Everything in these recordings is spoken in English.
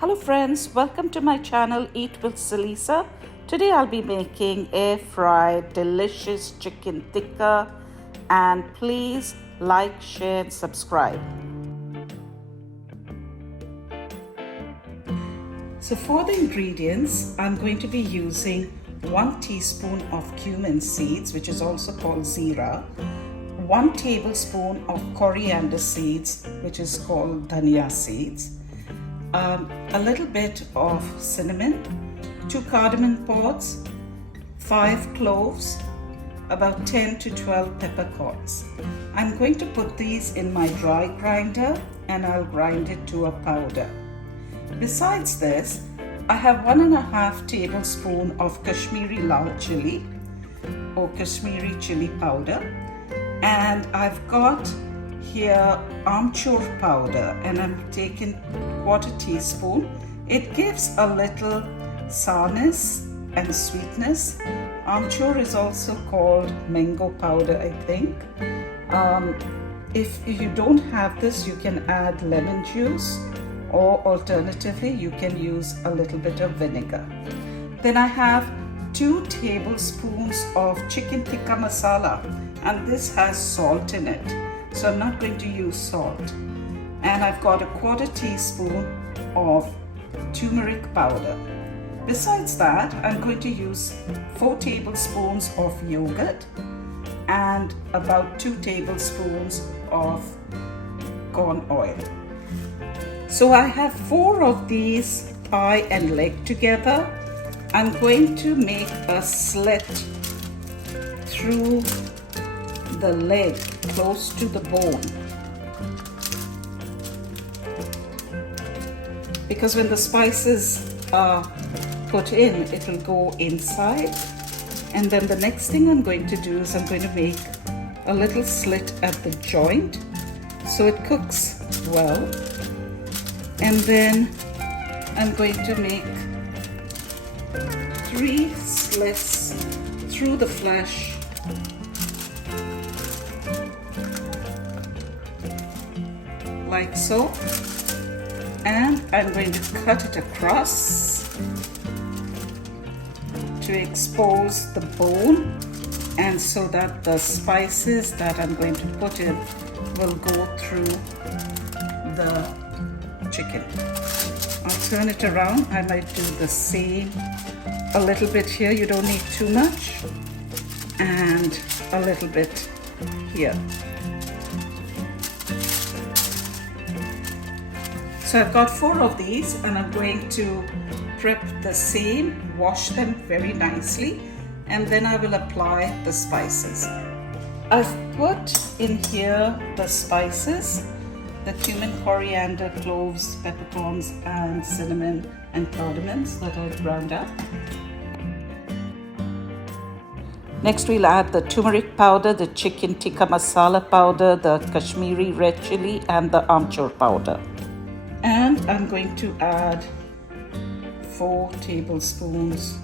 Hello friends, welcome to my channel Eat with Salisa. Today I'll be making air fried delicious chicken tikka, and please like, share and subscribe. So for the ingredients, I'm going to be using 1 teaspoon of cumin seeds, which is also called zira, 1 tablespoon of coriander seeds, which is called dhania seeds, a little bit of cinnamon, 2 cardamom pods, 5 cloves, about 10 to 12 peppercorns. I'm going to put these in my dry grinder and I'll grind it to a powder. Besides this, I have 1.5 tablespoon of Kashmiri lal chili or Kashmiri chili powder, and I've got here amchur powder, and I'm taking 1/4 teaspoon. It gives a little sourness and sweetness. Amchur is also called mango powder, I think. If you don't have this, you can add lemon juice, or alternatively you can use a little bit of vinegar. Then I have 2 tablespoons of chicken tikka masala, and this has salt in it, so I'm not going to use salt. And I've got 1/4 teaspoon of turmeric powder. Besides that, I'm going to use 4 tablespoons of yogurt and about 2 tablespoons of corn oil. So I have 4 of these thigh and leg together. I'm going to make a slit through the leg close to the bone, because when the spices are put in, it will go inside. And then the next thing I'm going to do is I'm going to make a little slit at the joint so it cooks well. And then I'm going to make 3 slits through the flesh like so, and I'm going to cut it across to expose the bone, and so that the spices that I'm going to put in will go through the chicken. I'll turn it around. I might do the same a little bit here. You don't need too much, and a little bit here. So I've got 4 of these, and I'm going to prep the same, wash them very nicely, and then I will apply the spices. I've put in here the spices, the cumin, coriander, cloves, peppercorns, and cinnamon and cardamoms that I've ground up. Next we'll add the turmeric powder, the chicken tikka masala powder, the Kashmiri red chili, and the amchur powder. And I'm going to add 4 tablespoons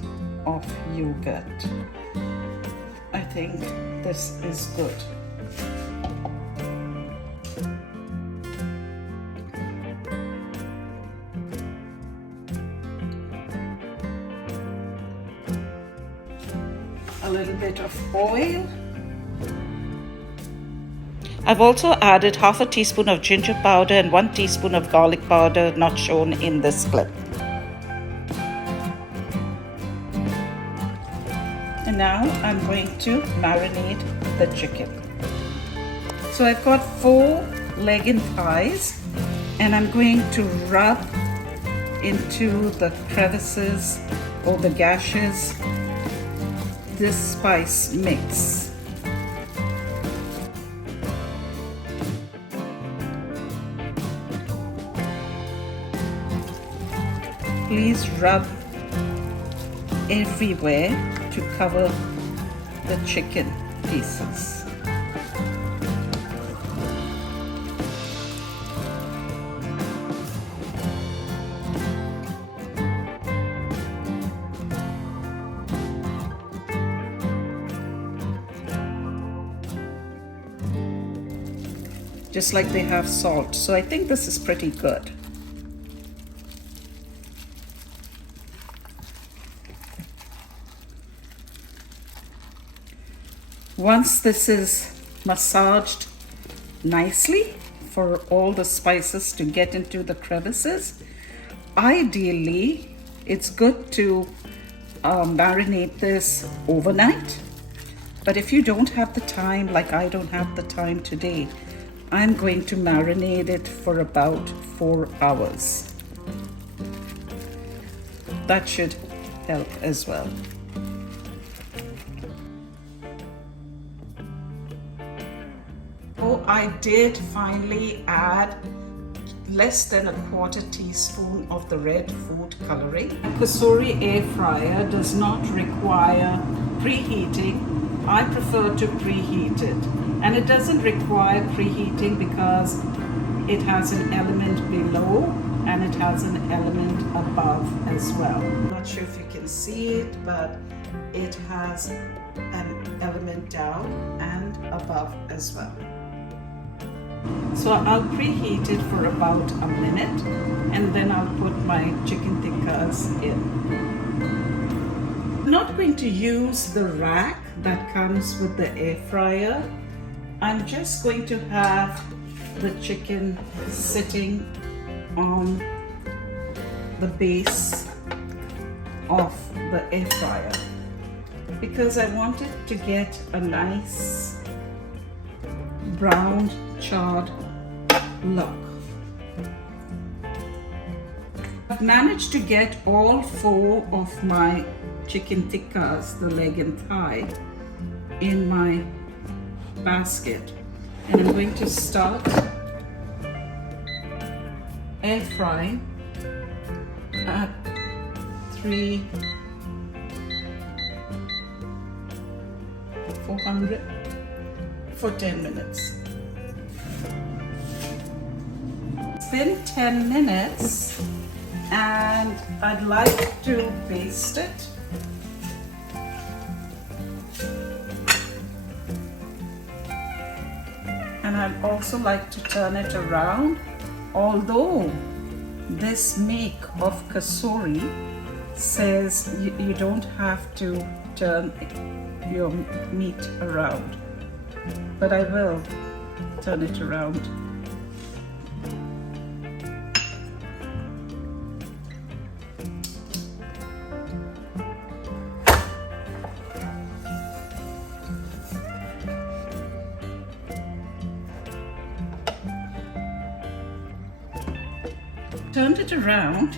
of yogurt. I think this is good. A little bit of oil. I've also added 1/2 teaspoon of ginger powder and 1 teaspoon of garlic powder, not shown in this clip. And now I'm going to marinate the chicken. So I've got 4 leg and thighs, and I'm going to rub into the crevices or the gashes this spice mix. Please rub everywhere to cover the chicken pieces. Just like they have salt. So I think this is pretty good. Once this is massaged nicely for all the spices to get into the crevices, ideally it's good to marinate this overnight. But if you don't have the time, like I don't have the time today, I'm going to marinate it for about 4 hours. That should help as well. Oh, I did finally add less than 1/4 teaspoon of the red food coloring. Kasuri air fryer does not require preheating. I prefer to preheat it, and it doesn't require preheating because it has an element below and it has an element above as well. I'm not sure if you can see it, but it has an element down and above as well. So I'll preheat it for about a minute and then I'll put my chicken tikkas in. I'm not going to use the rack that comes with the air fryer. I'm just going to have the chicken sitting on the base of the air fryer because I want it to get a nice brown charred look. I've managed to get all 4 of my chicken tikkas, the leg and thigh, in my basket, and I'm going to start air frying at 400 for 10 minutes. It's been 10 minutes and I'd like to baste it. And I'd also like to turn it around, although this make of kasuri says you don't have to turn your meat around, but I will turn it around. Turned it around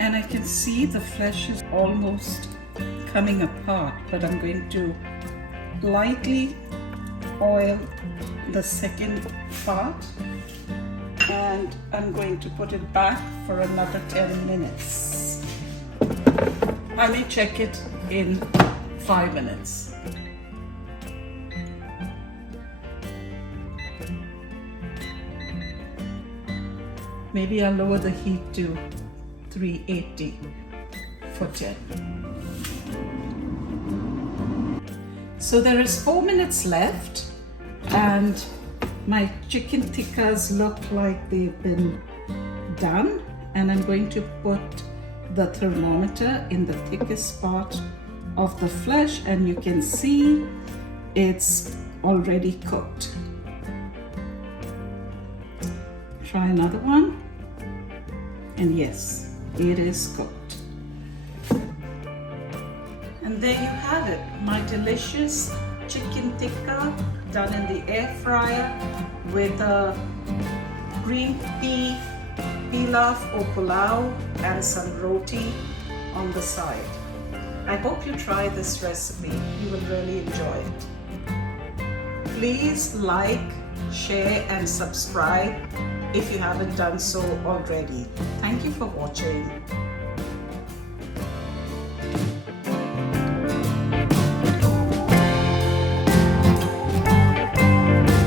and I can see the flesh is almost coming apart, but I'm going to lightly oil the second part and I'm going to put it back for another 10 minutes. I may check it in 5 minutes. Maybe I'll lower the heat to 380 for 10. So there is 4 minutes left and my chicken tikkas look like they've been done, and I'm going to put the thermometer in the thickest part of the flesh and you can see it's already cooked. Try another one. And yes, it is cooked. And there you have it, my delicious chicken tikka done in the air fryer with a green pea pilaf or pulao and some roti on the side. I hope you try this recipe, you will really enjoy it. Please like, share and subscribe if you haven't done so already. Thank you for watching.